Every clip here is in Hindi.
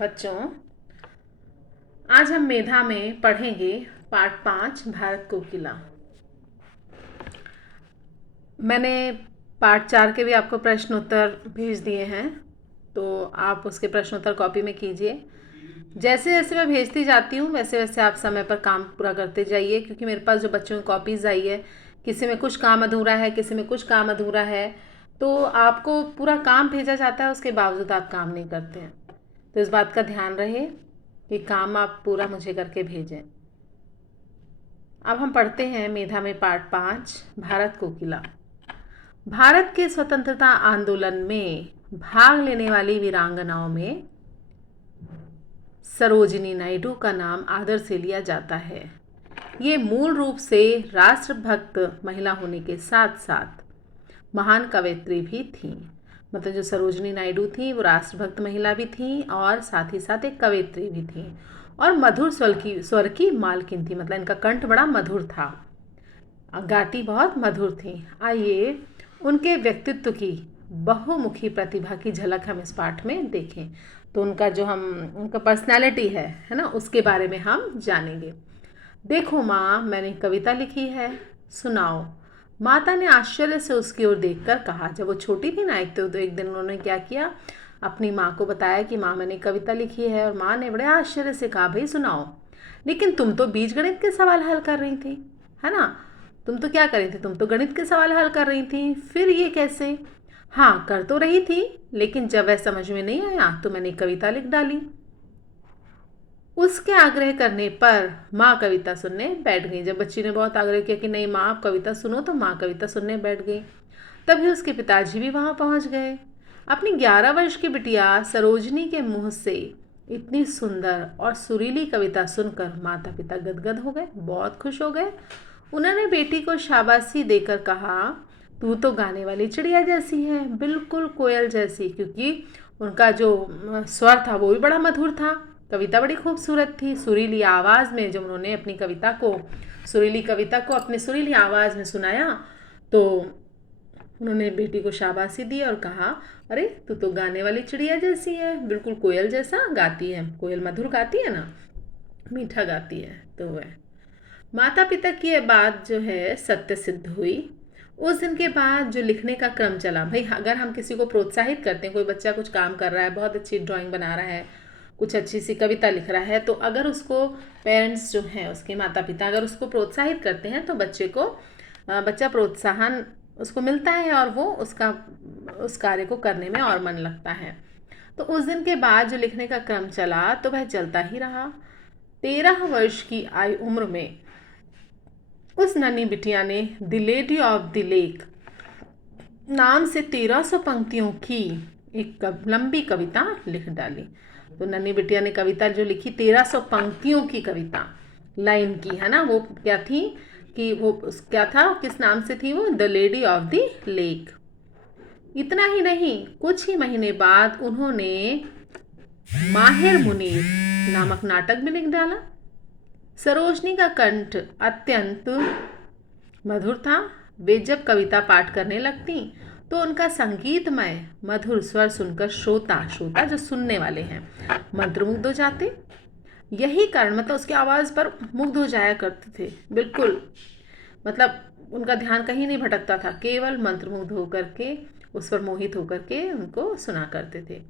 बच्चों, आज हम मेधा में पढ़ेंगे पार्ट 5 भारत कोकिला। मैंने पार्ट 4 के भी आपको प्रश्न उत्तर भेज दिए हैं, तो आप उसके प्रश्न उत्तर कॉपी में कीजिए। जैसे जैसे मैं भेजती जाती हूँ वैसे वैसे आप समय पर काम पूरा करते जाइए, क्योंकि मेरे पास जो बच्चों की कॉपीज़ आई है, किसी में कुछ काम अधूरा है, किसी में कुछ काम अधूरा है, तो आपको पूरा काम भेजा जाता है, उसके बावजूद आप काम नहीं करते हैं। तो इस बात का ध्यान रहे कि काम आप पूरा मुझे करके भेजें। अब हम पढ़ते हैं मेधा में पार्ट 5 भारत कोकिला। भारत के स्वतंत्रता आंदोलन में भाग लेने वाली वीरांगनाओं में सरोजिनी नायडू का नाम आदर से लिया जाता है। ये मूल रूप से राष्ट्रभक्त महिला होने के साथ साथ महान कवयित्री भी थीं। मतलब जो सरोजिनी नायडू थी वो राष्ट्रभक्त महिला भी थी और साथ ही साथ एक कवयित्री भी थी और मधुर स्वर की मालकिन थी। मतलब इनका कंठ बड़ा मधुर था, गाती बहुत मधुर थी। आइए उनके व्यक्तित्व की बहुमुखी प्रतिभा की झलक हम इस पाठ में देखें। तो उनका पर्सनैलिटी है ना, उसके बारे में हम जानेंगे। देखो माँ, मैंने कविता लिखी है, सुनाओ। माता ने आश्चर्य से उसकी ओर देखकर कहा। जब वो छोटी थी ना, एक दिन उन्होंने क्या किया, अपनी माँ को बताया कि माँ मैंने कविता लिखी है, और माँ ने बड़े आश्चर्य से कहा भाई सुनाओ। लेकिन तुम तो बीजगणित के सवाल हल कर रही थी, है ना? तुम तो क्या कर रही थी, तुम तो गणित के सवाल हल कर रही थी, फिर ये कैसे? हाँ, कर तो रही थी, लेकिन जब वह समझ में नहीं आया तो मैंने कविता लिख डाली। उसके आग्रह करने पर माँ कविता सुनने बैठ गई। जब बच्ची ने बहुत आग्रह किया कि नहीं माँ आप कविता सुनो, तो माँ कविता सुनने बैठ गई। तभी उसके पिताजी भी वहाँ पहुँच गए। अपनी 11 वर्ष की बिटिया सरोजनी के मुंह से इतनी सुंदर और सुरीली कविता सुनकर माता पिता गदगद हो गए, बहुत खुश हो गए। उन्होंने बेटी को शाबाशी देकर कहा, तू तो गाने वाली चिड़िया जैसी है, बिल्कुल कोयल जैसी। क्योंकि उनका जो स्वर था वो भी बड़ा मधुर था, कविता बड़ी खूबसूरत थी। सुरीली आवाज़ में जब उन्होंने अपनी सुरीली कविता को अपनी सुरीली आवाज़ में सुनाया, तो उन्होंने बेटी को शाबाशी दी और कहा, अरे तू तो गाने वाली चिड़िया जैसी है, बिल्कुल कोयल जैसा गाती है। कोयल मधुर गाती है ना, मीठा गाती है। तो वह माता पिता की यह बात जो है सत्य सिद्ध हुई। उस दिन के बाद जो लिखने का क्रम चला, भाई अगर हम किसी को प्रोत्साहित करते हैं, कोई बच्चा कुछ काम कर रहा है, बहुत अच्छी ड्राइंग बना रहा है, कुछ अच्छी सी कविता लिख रहा है, तो अगर उसको पेरेंट्स जो हैं, उसके माता पिता अगर उसको प्रोत्साहित करते हैं तो बच्चा प्रोत्साहन उसको मिलता है और वो उस कार्य को करने में और मन लगता है। तो उस दिन के बाद जो लिखने का क्रम चला तो वह चलता ही रहा। 13 वर्ष की आयु उम्र में उस नन्ही बिटिया ने the lady of the lake नाम से 1300 पंक्तियों की एक लंबी कविता लिख डाली। तो नन्ही बिटिया ने कविता जो लिखी 1300 पंक्तियों की कविता, लाइन की, है ना। वो क्या थी कि वो क्या था, किस नाम से थी वो, the lady of the lake. इतना ही नहीं, कुछ ही महीने बाद उन्होंने माहिर मुनीर नामक नाटक भी लिख डाला। सरोजनी का कंठ अत्यंत मधुर था। वे जब कविता पाठ करने लगती तो उनका संगीतमय मधुर स्वर सुनकर श्रोता जो सुनने वाले हैं मंत्रमुग्ध हो जाते। यही कारण, मतलब उसकी आवाज़ पर मुग्ध हो जाया करते थे, बिल्कुल। मतलब उनका ध्यान कहीं नहीं भटकता था, केवल मंत्रमुग्ध होकर के, उस पर मोहित होकर के उनको सुना करते थे।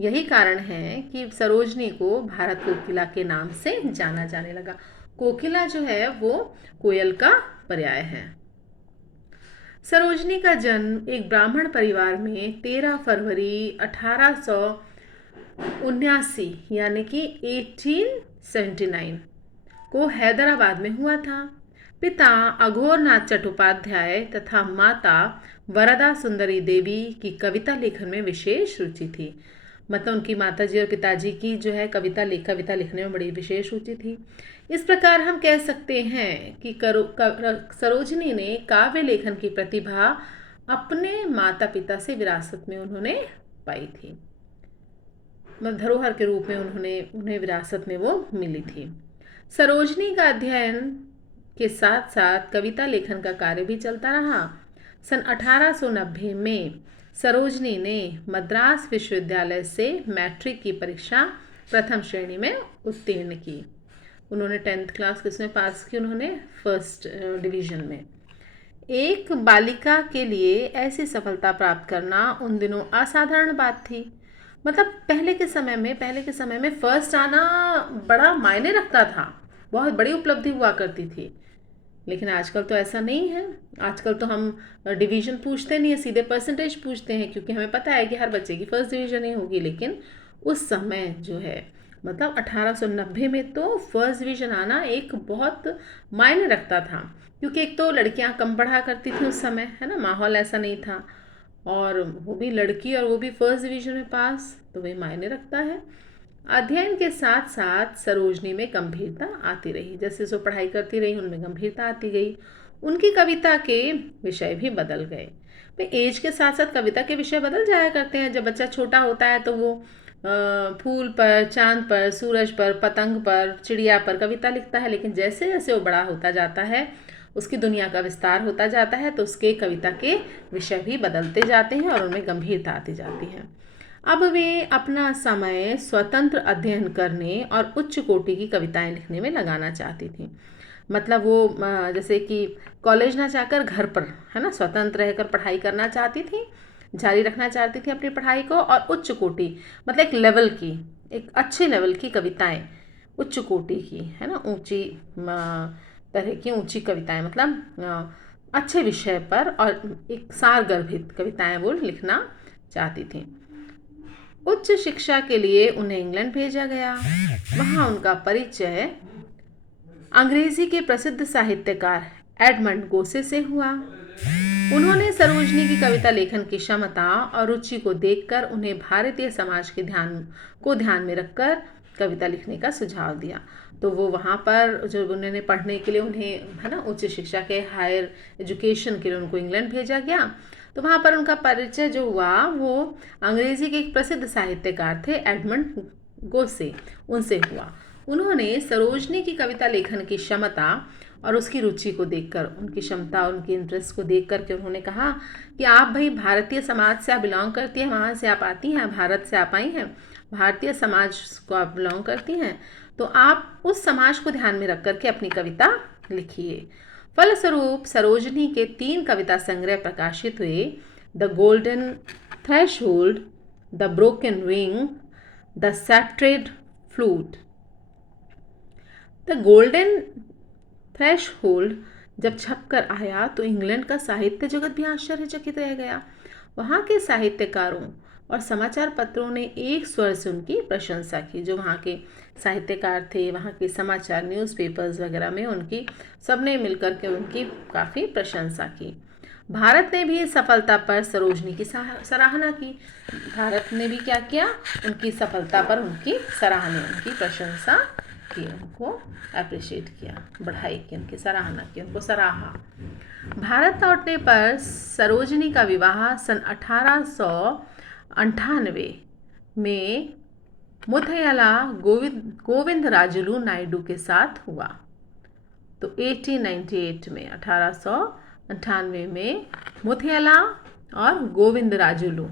यही कारण है कि सरोजनी को भारत कोकिला के नाम से जाना जाने लगा। कोकिला जो है वो कोयल का पर्याय है। सरोजनी का जन्म एक ब्राह्मण परिवार में 13 फरवरी 1879 यानी कि 1879 को हैदराबाद में हुआ था। पिता अघोरनाथ चट्टोपाध्याय तथा माता वरदा सुंदरी देवी की कविता लेखन में विशेष रुचि थी। मतलब उनकी माताजी और पिताजी की जो है कविता लिखने में बड़ी विशेष रुचि थी। इस प्रकार हम कह सकते हैं कि सरोजनी ने काव्य लेखन की प्रतिभा अपने माता पिता से विरासत में उन्होंने पाई थी। मतलब धरोहर के रूप में उन्हें विरासत में वो मिली थी। सरोजनी का अध्ययन के साथ साथ कविता लेखन का कार्य भी चलता रहा। सन 1890 में सरोजनी ने मद्रास विश्वविद्यालय से मैट्रिक की परीक्षा प्रथम श्रेणी में उत्तीर्ण की। उन्होंने 10th क्लास किसमें पास की? उन्होंने फर्स्ट डिवीज़न में। एक बालिका के लिए ऐसी सफलता प्राप्त करना उन दिनों असाधारण बात थी। मतलब पहले के समय में फर्स्ट आना बड़ा मायने रखता था, बहुत बड़ी उपलब्धि हुआ करती थी। लेकिन आजकल तो ऐसा नहीं है। आजकल तो हम डिवीज़न पूछते नहीं है, सीधे परसेंटेज पूछते हैं, क्योंकि हमें पता है कि हर बच्चे की फर्स्ट डिवीज़न ही होगी। लेकिन उस समय जो है, मतलब 1890 में तो फर्स्ट डिवीज़न आना एक बहुत मायने रखता था, क्योंकि एक तो लड़कियां कम पढ़ा करती थी उस समय, है ना, माहौल ऐसा नहीं था। और वो भी लड़की और वो भी फर्स्ट डिवीज़न में पास, तो वही मायने रखता है। अध्ययन के साथ साथ सरोजनी में गंभीरता आती रही। जैसे जो पढ़ाई करती रही उनमें गंभीरता आती गई। उनकी कविता के विषय भी बदल गए। भाई एज के साथ साथ कविता के विषय बदल जाया करते हैं। जब बच्चा छोटा होता है तो वो फूल पर, चांद पर, सूरज पर, पतंग पर, चिड़िया पर कविता लिखता है। लेकिन जैसे जैसे वो बड़ा होता जाता है, उसकी दुनिया का विस्तार होता जाता है, तो उसके कविता के विषय भी बदलते जाते हैं और उनमें गंभीरता आती जाती है। अब वे अपना समय स्वतंत्र अध्ययन करने और उच्च कोटि की कविताएं लिखने में लगाना चाहती थी। मतलब वो जैसे कि कॉलेज ना जाकर घर पर, है ना, स्वतंत्र रहकर पढ़ाई करना चाहती थी, जारी रखना चाहती थी अपनी पढ़ाई को। और उच्च कोटि मतलब एक लेवल की, एक अच्छे लेवल की कविताएं, उच्च कोटि की, है ना, ऊंची तरह की ऊंची कविताएं, मतलब अच्छे विषय पर और एक सारगर्भित कविताएं वो लिखना चाहती थी। उच्च शिक्षा के लिए उन्हें इंग्लैंड भेजा गया। वहाँ उनका परिचय अंग्रेजी के प्रसिद्ध साहित्यकार एडमंड गोसे से हुआ। उन्होंने सरोजनी की कविता लेखन की क्षमता और रुचि को देखकर उन्हें भारतीय समाज के ध्यान में रखकर कविता लिखने का सुझाव दिया। तो वो वहाँ पर जो उन्होंने पढ़ने के लिए, उन्हें, है ना, उच्च शिक्षा के हायर एजुकेशन के लिए उनको इंग्लैंड भेजा गया। तो वहाँ पर उनका परिचय जो हुआ वो अंग्रेजी के एक प्रसिद्ध साहित्यकार थे एडमंड गोसे, उनसे हुआ। उन्होंने सरोजनी की कविता लेखन की क्षमता और उसकी रुचि को देखकर, उनकी क्षमता और उनकी इंटरेस्ट को देख कर के उन्होंने कहा कि आप भाई भारतीय समाज से आप बिलोंग करती हैं, वहाँ से आप आती हैं, भारत से आप आई हैं, भारतीय समाज को आप बिलोंग करती हैं, तो आप उस समाज को ध्यान में रख कर के अपनी कविता लिखिए। फलस्वरूप सरोजनी के 3 कविता संग्रह प्रकाशित हुए: the golden threshold, the broken wing, the sacred flute. The golden threshold जब छपकर आया तो इंग्लैंड का साहित्य जगत भी आश्चर्यचकित रह गया। वहाँ के साहित्यकारों और समाचार पत्रों ने एक स्वर से उनकी प्रशंसा की। जो वहाँ के साहित्यकार थे, वहाँ के समाचार न्यूज़पेपर्स वगैरह में उनकी, सबने मिलकर के उनकी काफ़ी प्रशंसा की। भारत ने भी इस सफलता पर सरोजनी की सराहना की। भारत ने भी क्या किया? उनकी सफलता पर उनकी सराहना, उनकी प्रशंसा की, उनको अप्रिशिएट किया, बढ़ाई की, उनकी सराहना की, उनको सराहा। भारत लौटने पर सरोजनी का विवाह सन 1898 में मुथैयाला गोविंदराजुलु नायडू के साथ हुआ। तो 1898 में मुथैयाला और गोविंदराजुलु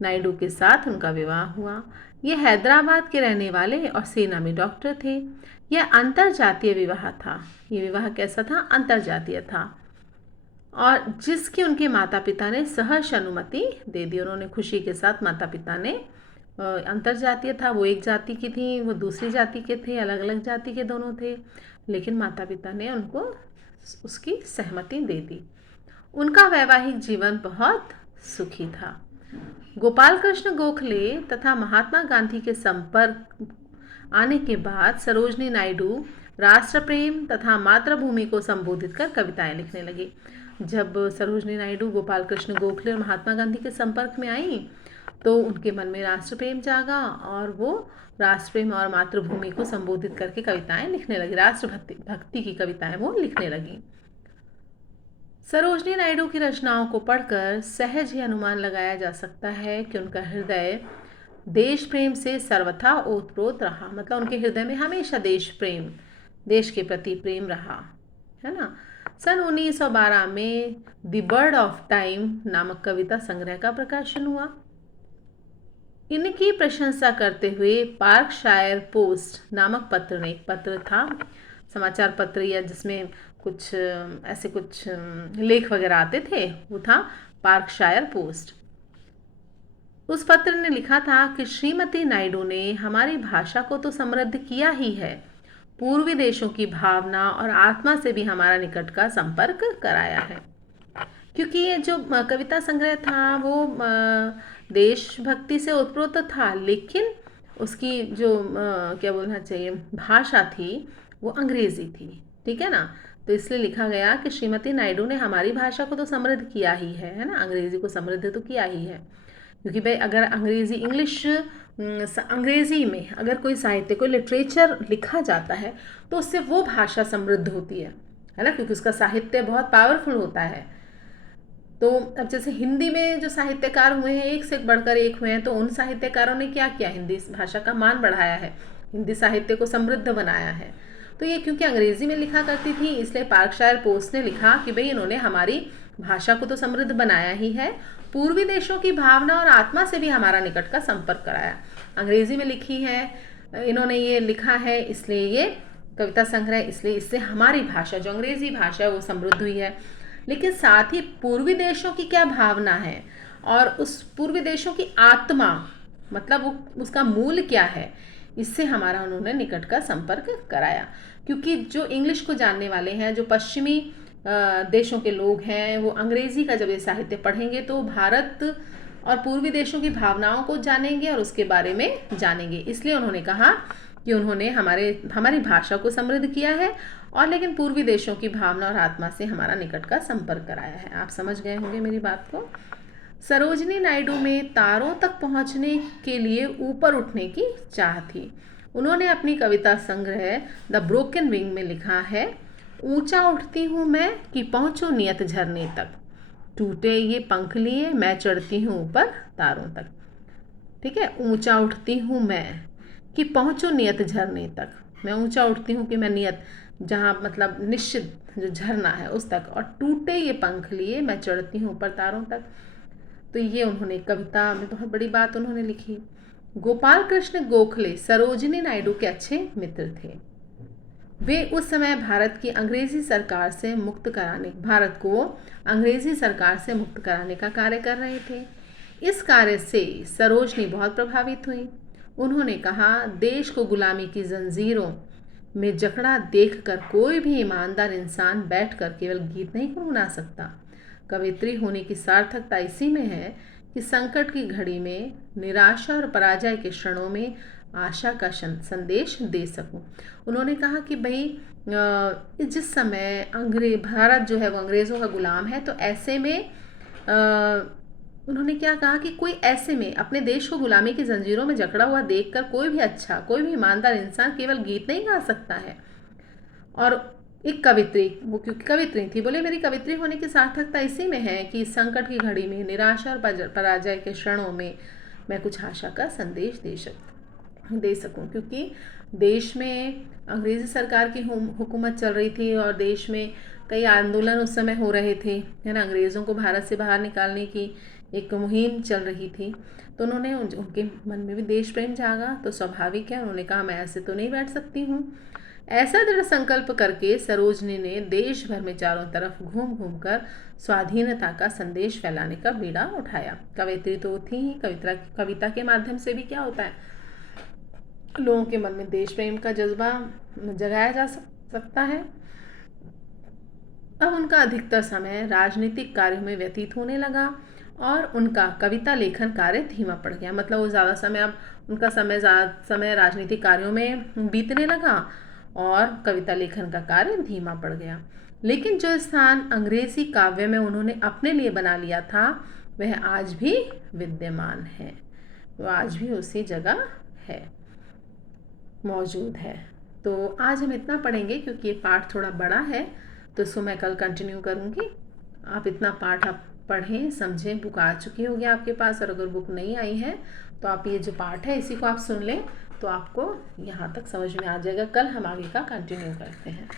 नायडू के साथ उनका विवाह हुआ। ये हैदराबाद के रहने वाले और सेना में डॉक्टर थे। यह अंतरजातीय विवाह था। ये विवाह कैसा था? अंतरजातीय था, और जिसकी उनके माता पिता ने सहर्ष अनुमति दे दी। उन्होंने खुशी के साथ, माता पिता ने, अंतरजातीय था, वो एक जाति की थी, वो दूसरी जाति के थे, अलग अलग जाति के दोनों थे, लेकिन माता पिता ने उनको उसकी सहमति दे दी। उनका वैवाहिक जीवन बहुत सुखी था। गोपाल कृष्ण गोखले तथा महात्मा गांधी के संपर्क आने के बाद सरोजनी नायडू राष्ट्र प्रेम तथा मातृभूमि को संबोधित कर कविताएं लिखने लगी। जब सरोजनी नायडू गोपाल कृष्ण गोखले और महात्मा गांधी के संपर्क में आई तो उनके मन में राष्ट्र प्रेम जागा और वो राष्ट्र प्रेम और मातृभूमि को संबोधित करके कविताएं लिखने लगी। राष्ट्र भक्ति की कविताएं वो लिखने लगी। सरोजनी नायडू की रचनाओं को पढ़कर सहज ही अनुमान लगाया जा सकता है कि उनका हृदय देश प्रेम से सर्वथा ओतप्रोत रहा। मतलब उनके हृदय में हमेशा देश प्रेम, देश के प्रति प्रेम रहा, है ना। सन 1912 में द बर्ड ऑफ टाइम नामक कविता संग्रह का प्रकाशन हुआ। इनकी प्रशंसा करते हुए पार्कशायर पोस्ट नामक पत्र ने, एक पत्र था समाचार पत्र या जिसमें कुछ ऐसे कुछ लेख वगैरह आते थे, वो था पार्कशायर पोस्ट। उस पत्र ने लिखा था कि श्रीमती नायडू ने हमारी भाषा को तो समृद्ध किया ही है, पूर्वी देशों की भावना और आत्मा से भी हमारा निकट का संपर्क कराया है। क्योंकि ये जो कविता संग्रह था वो देशभक्ति से उत्प्रोत था, लेकिन उसकी जो क्या बोलना चाहिए भाषा थी वो अंग्रेजी थी, ठीक है ना। तो इसलिए लिखा गया कि श्रीमती नायडू ने हमारी भाषा को तो समृद्ध किया ही है ना, अंग्रेजी को समृद्ध तो किया ही है। क्योंकि भाई अगर अंग्रेजी में अगर कोई साहित्य, कोई लिटरेचर लिखा जाता है तो उससे वो भाषा समृद्ध होती है ना, क्योंकि उसका साहित्य बहुत पावरफुल होता है। तो अब जैसे हिंदी में जो साहित्यकार हुए हैं, एक से बढ़कर एक हुए हैं, तो उन साहित्यकारों ने क्या किया, हिंदी भाषा का मान बढ़ाया है, हिंदी साहित्य को समृद्ध बनाया है। तो ये क्योंकि अंग्रेजी में लिखा करती थी, इसलिए पार्कशायर पोस्ट ने लिखा कि भाई इन्होंने हमारी भाषा को तो समृद्ध बनाया ही है, पूर्वी देशों की भावना और आत्मा से भी हमारा निकट का संपर्क कराया। अंग्रेजी में लिखी है इन्होंने, ये लिखा है, इसलिए ये कविता संग्रह, इसलिए इससे हमारी भाषा जो अंग्रेजी भाषा है वो समृद्ध हुई है। लेकिन साथ ही पूर्वी देशों की क्या भावना है और उस पूर्वी देशों की आत्मा, मतलब वो उसका मूल क्या है, इससे हमारा उन्होंने निकट का संपर्क कराया। क्योंकि जो इंग्लिश को जानने वाले हैं, जो पश्चिमी देशों के लोग हैं, वो अंग्रेजी का जब ये साहित्य पढ़ेंगे तो भारत और पूर्वी देशों की भावनाओं को जानेंगे और उसके बारे में जानेंगे। इसलिए उन्होंने कहा कि उन्होंने हमारी भाषा को समृद्ध किया है और लेकिन पूर्वी देशों की भावना और आत्मा से हमारा निकट का संपर्क कराया है। आप समझ गए होंगे मेरी बात को। सरोजिनी नायडू में तारों तक पहुंचने के लिए ऊपर उठने की चाह थी। उन्होंने अपनी कविता संग्रह द ब्रोकन विंग में लिखा है, ऊंचा उठती हूँ मैं कि पहुँचूं नियत झरने तक, टूटे ये पंख लिए मैं चढ़ती हूँ ऊपर तारों तक। ठीक है, ऊंचा उठती हूँ मैं कि पहुँचूं नियत झरने तक, मैं ऊंचा उठती हूँ कि मैं नियत, जहाँ मतलब निश्चित जो झरना है उस तक, और टूटे ये पंख लिए मैं चढ़ती हूँ ऊपर तारों तक। तो ये उन्होंने कविता में बहुत बड़ी बात उन्होंने लिखी। गोपाल कृष्ण गोखले सरोजिनी नायडू के अच्छे मित्र थे। वे उस समय भारत को अंग्रेजी सरकार से मुक्त कराने का कार्य कर रहे थे। इस कार्य से सरोजनी बहुत प्रभावित हुई। उन्होंने कहा, देश को गुलामी की जंजीरों में जकड़ा देखकर कोई भी ईमानदार इंसान बैठकर केवल गीत नहीं गुनगुना सकता। कवित्री होने की सार्थकता इसी में है कि संकट की घड़ी में, निराशा और पराजय के क्षणों में आशा का संदेश दे सकूं। उन्होंने कहा कि भाई जिस समय भारत जो है वो अंग्रेज़ों का गुलाम है, तो ऐसे में उन्होंने क्या कहा कि कोई ऐसे में अपने देश को गुलामी की जंजीरों में जकड़ा हुआ देखकर कोई भी ईमानदार इंसान केवल गीत नहीं गा सकता है। और एक कवित्री, वो क्योंकि कवित्री थी, बोले मेरी कवित्री होने की सार्थकता इसी में है कि संकट की घड़ी में, निराशा और पराजय के क्षणों में मैं कुछ आशा का संदेश दे सकूं। क्योंकि देश में अंग्रेज़ी सरकार की हुकूमत चल रही थी और देश में कई आंदोलन उस समय हो रहे थे, है ना, अंग्रेज़ों को भारत से बाहर निकालने की एक मुहिम चल रही थी। तो उन्होंने उनके मन में भी देश प्रेम जागा, तो स्वाभाविक है उन्होंने कहा मैं ऐसे तो नहीं बैठ सकती हूँ। ऐसा दृढ़ संकल्प करके सरोजनी ने देश भर में चारों तरफ घूम घूम कर स्वाधीनता का संदेश फैलाने का बीड़ा उठाया। कवित्री तो थी ही, कविता के माध्यम से भी क्या होता है, लोगों के मन में देश प्रेम का जज्बा जगाया जा सकता है। अब उनका अधिकतर समय राजनीतिक कार्यों में व्यतीत होने लगा और उनका कविता लेखन कार्य धीमा पड़ गया। मतलब वो ज़्यादा समय, अब उनका समय राजनीतिक कार्यों में बीतने लगा और कविता लेखन का कार्य धीमा पड़ गया। लेकिन जो स्थान अंग्रेजी काव्य में उन्होंने अपने लिए बना लिया था, वह आज भी विद्यमान है, वह आज भी उसी जगह है, मौजूद है। तो आज हम इतना पढ़ेंगे क्योंकि ये पाठ थोड़ा बड़ा है, तो इसको मैं कल कंटिन्यू करूँगी। आप इतना पाठ आप पढ़ें, समझें। बुक आ चुकी होगी आपके पास, और अगर बुक नहीं आई है तो आप ये जो पाठ है इसी को आप सुन लें, तो आपको यहाँ तक समझ में आ जाएगा। कल हम आगे का कंटिन्यू करते हैं।